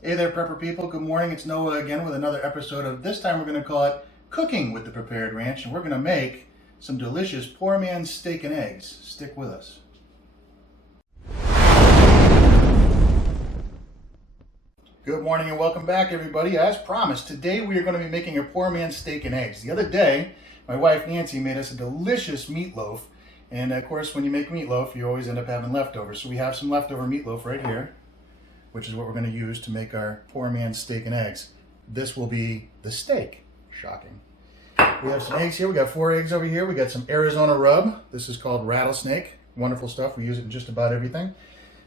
Hey there, prepper people. Good morning. It's Noah again with another episode of, this time we're going to call it Cooking with the Prepared Ranch, and we're going to make some delicious poor man's steak and eggs. Stick with us. Good morning and welcome back, everybody. As promised, today we are going to be making a poor man's steak and eggs. The other day, my wife Nancy made us a delicious meatloaf, and of course, when you make meatloaf, you always end up having leftovers. So we have some leftover meatloaf right here, which is what we're going to use to make our poor man's steak and eggs. This will be the steak. Shocking. We have some eggs here. We got 4 eggs over here. We got some Arizona rub. This is called rattlesnake. Wonderful stuff. We use it in just about everything.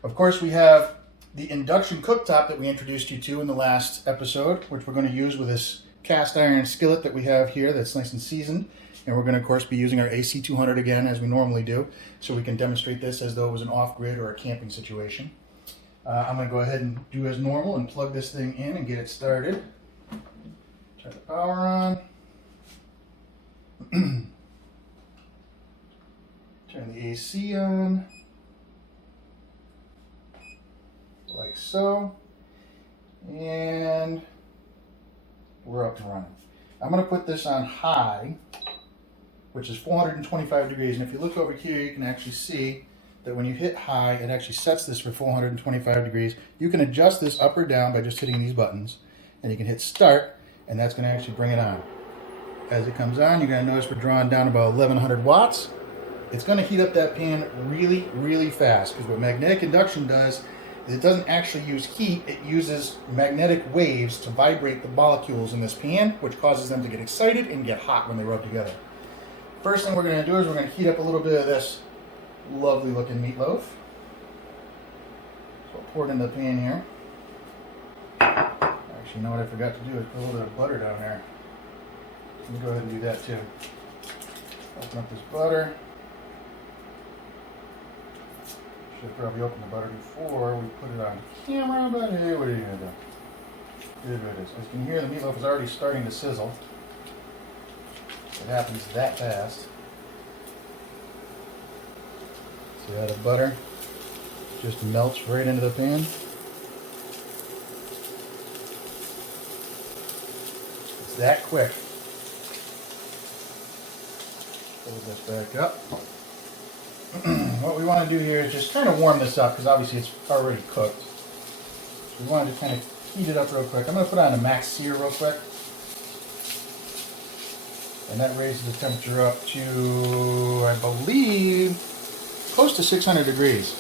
Of course, we have the induction cooktop that we introduced you to in the last episode, which we're going to use with this cast iron skillet that we have here that's nice and seasoned. And we're going to, of course, be using our AC200 again, as we normally do, so we can demonstrate this as though it was an off-grid or a camping situation. I'm going to go ahead and do as normal and plug this thing in and get it started. Turn the power on. Turn the AC on. Like so. And we're up and running. I'm going to put this on high, which is 425 degrees. And if you look over here, you can actually see that when you hit high, it actually sets this for 425 degrees. You can adjust this up or down by just hitting these buttons. And you can hit start, and that's going to actually bring it on. As it comes on, you're going to notice we're drawing down about 1100 watts. It's going to heat up that pan really, really fast, because what magnetic induction does is it doesn't actually use heat, it uses magnetic waves to vibrate the molecules in this pan, which causes them to get excited and get hot when they rub together. First thing we're going to do is we're going to heat up a little bit of this lovely looking meatloaf. So I'll pour it into the pan here. Actually, you know what I forgot to do is put a little bit of butter down there. Let me go ahead and do that too. Open up this butter. Should have probably opened the butter before we put it on camera, but hey, what are you going to do? It is what it is. As you can hear, the meatloaf is already starting to sizzle. It happens that fast. See how the butter just melts right into the pan? It's that quick. Pull this back up. What we want to do here is just kind of warm this up, because obviously it's already cooked. So we want to just kind of heat it up real quick. I'm going to put it on a max sear real quick. And that raises the temperature up to, I believe, close to 600 degrees.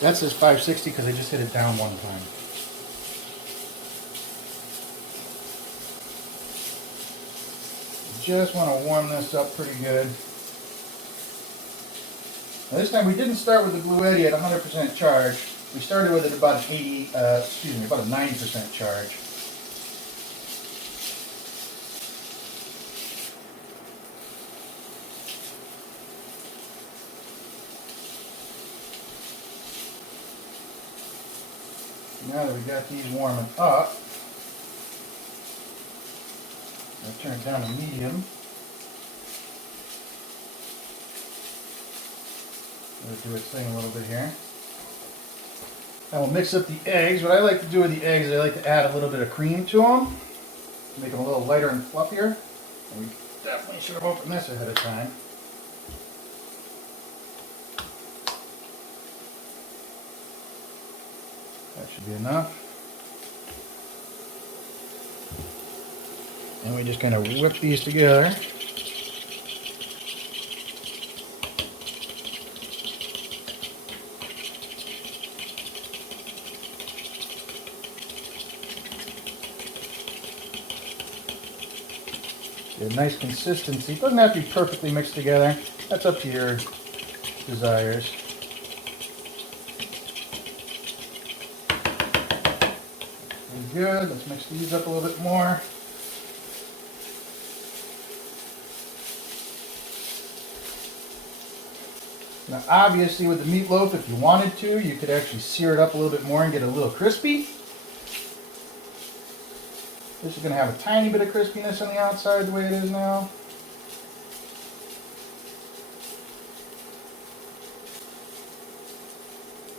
That says 560 because I just hit it down one time. Just want to warm this up pretty good. Now this time we didn't start with the Bluetti at 100% charge. We started with it about about a 90% charge. Now that we got these warming up, I'll turn it down to medium. Let it do its thing a little bit here. I will mix up the eggs. What I like to do with the eggs is I like to add a little bit of cream to them to make them a little lighter and fluffier. And we definitely should have opened this ahead of time. That should be enough. And we just kind of whip these together. Get a nice consistency. It doesn't have to be perfectly mixed together. That's up to your desires. Pretty good. Let's mix these up a little bit more. Now obviously with the meatloaf, if you wanted to, you could actually sear it up a little bit more and get it a little crispy. This is going to have a tiny bit of crispiness on the outside the way it is now.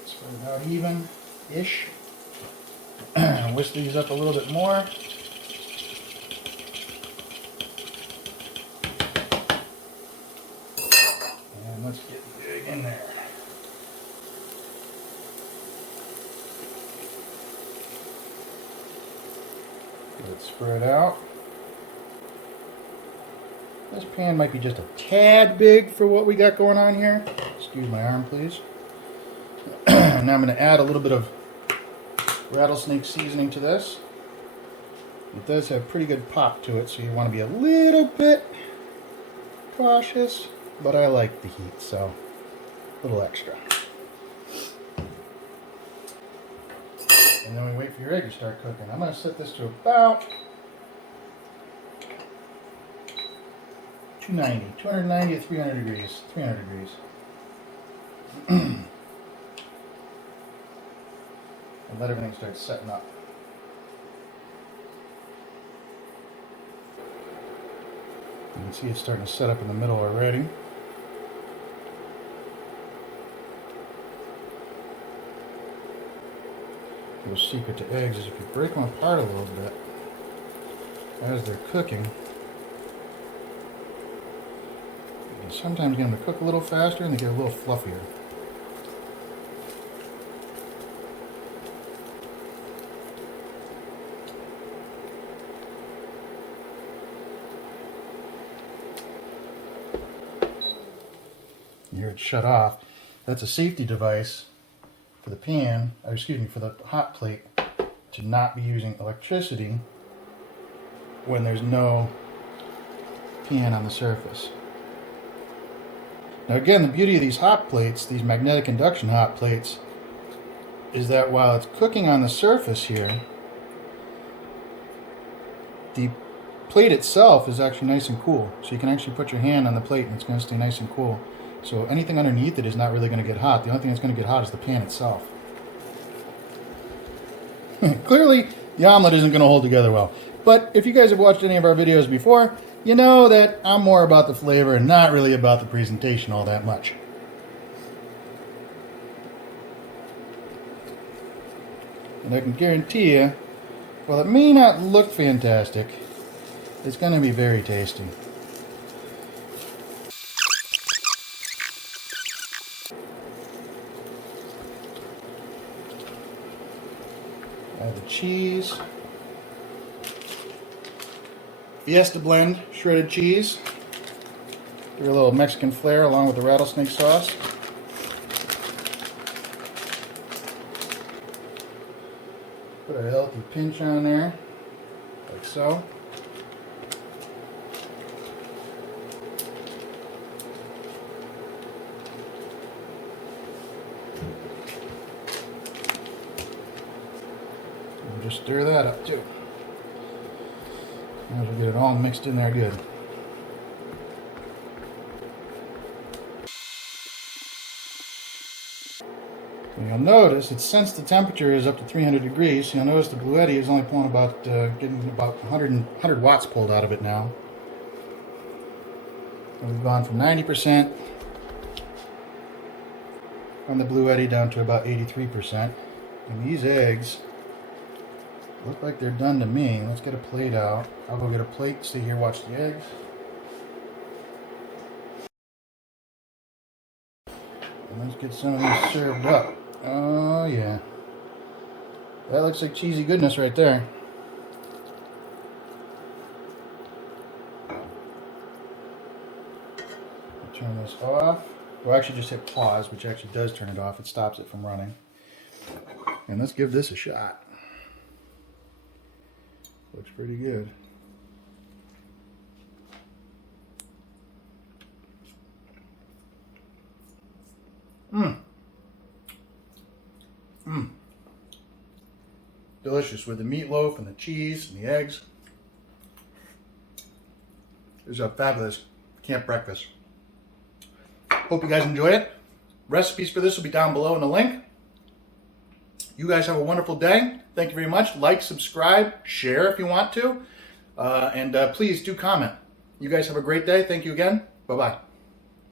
Spread it out even-ish. whisk these up a little bit more. And let's get big in there. Let's spread out. This pan might be just a tad big for what we got going on here. Excuse my arm, please. Now I'm going to add a little bit of rattlesnake seasoning to this. It does have pretty good pop to it, so you want to be a little bit cautious, but I like the heat, so a little extra. And then we wait for your egg to start cooking. I'm going to set this to about 290 to 300 degrees. 300 degrees. And let everything start setting up. You can see it's starting to set up in the middle already. The secret to eggs is if you break them apart a little bit as they're cooking, you can sometimes get them to cook a little faster and they get a little fluffier. You hear it shut off. That's a safety device for the pan, or excuse me, for the hot plate to not be using electricity when there's no pan on the surface. Now again, the beauty of these hot plates, these magnetic induction hot plates, is that while it's cooking on the surface here, the plate itself is actually nice and cool. So you can actually put your hand on the plate and it's going to stay nice and cool. So anything underneath it is not really going to get hot. The only thing that's going to get hot is the pan itself. Clearly, the omelet isn't going to hold together well. But if you guys have watched any of our videos before, you know that I'm more about the flavor and not really about the presentation all that much. And I can guarantee you, while it may not look fantastic, it's going to be very tasty. Add the cheese. Fiesta blend shredded cheese. Give it a little Mexican flair along with the rattlesnake sauce. Put a healthy pinch on there, like so. Just stir that up too. Might as well get it all mixed in there good. And you'll notice that since the temperature is up to 300 degrees, you'll notice the Bluetti is only pulling about, getting about 100 watts pulled out of it now. And we've gone from 90% on the Bluetti down to about 83%. And these eggs look like they're done to me. Let's get a plate out. I'll go get a plate, stay here, watch the eggs. And let's get some of these served up. Oh yeah. That looks like cheesy goodness right there. Turn this off. Well, actually just hit pause, which actually does turn it off. It stops it from running. And let's give this a shot. Looks pretty good. Delicious with the meatloaf and the cheese and the eggs. This is a fabulous camp breakfast. Hope you guys enjoy it. Recipes for this will be down below in the link. You guys have a wonderful day. Thank you very much. Like, subscribe, share if you want to. And please do comment. You guys have a great day. Thank you again. Bye-bye.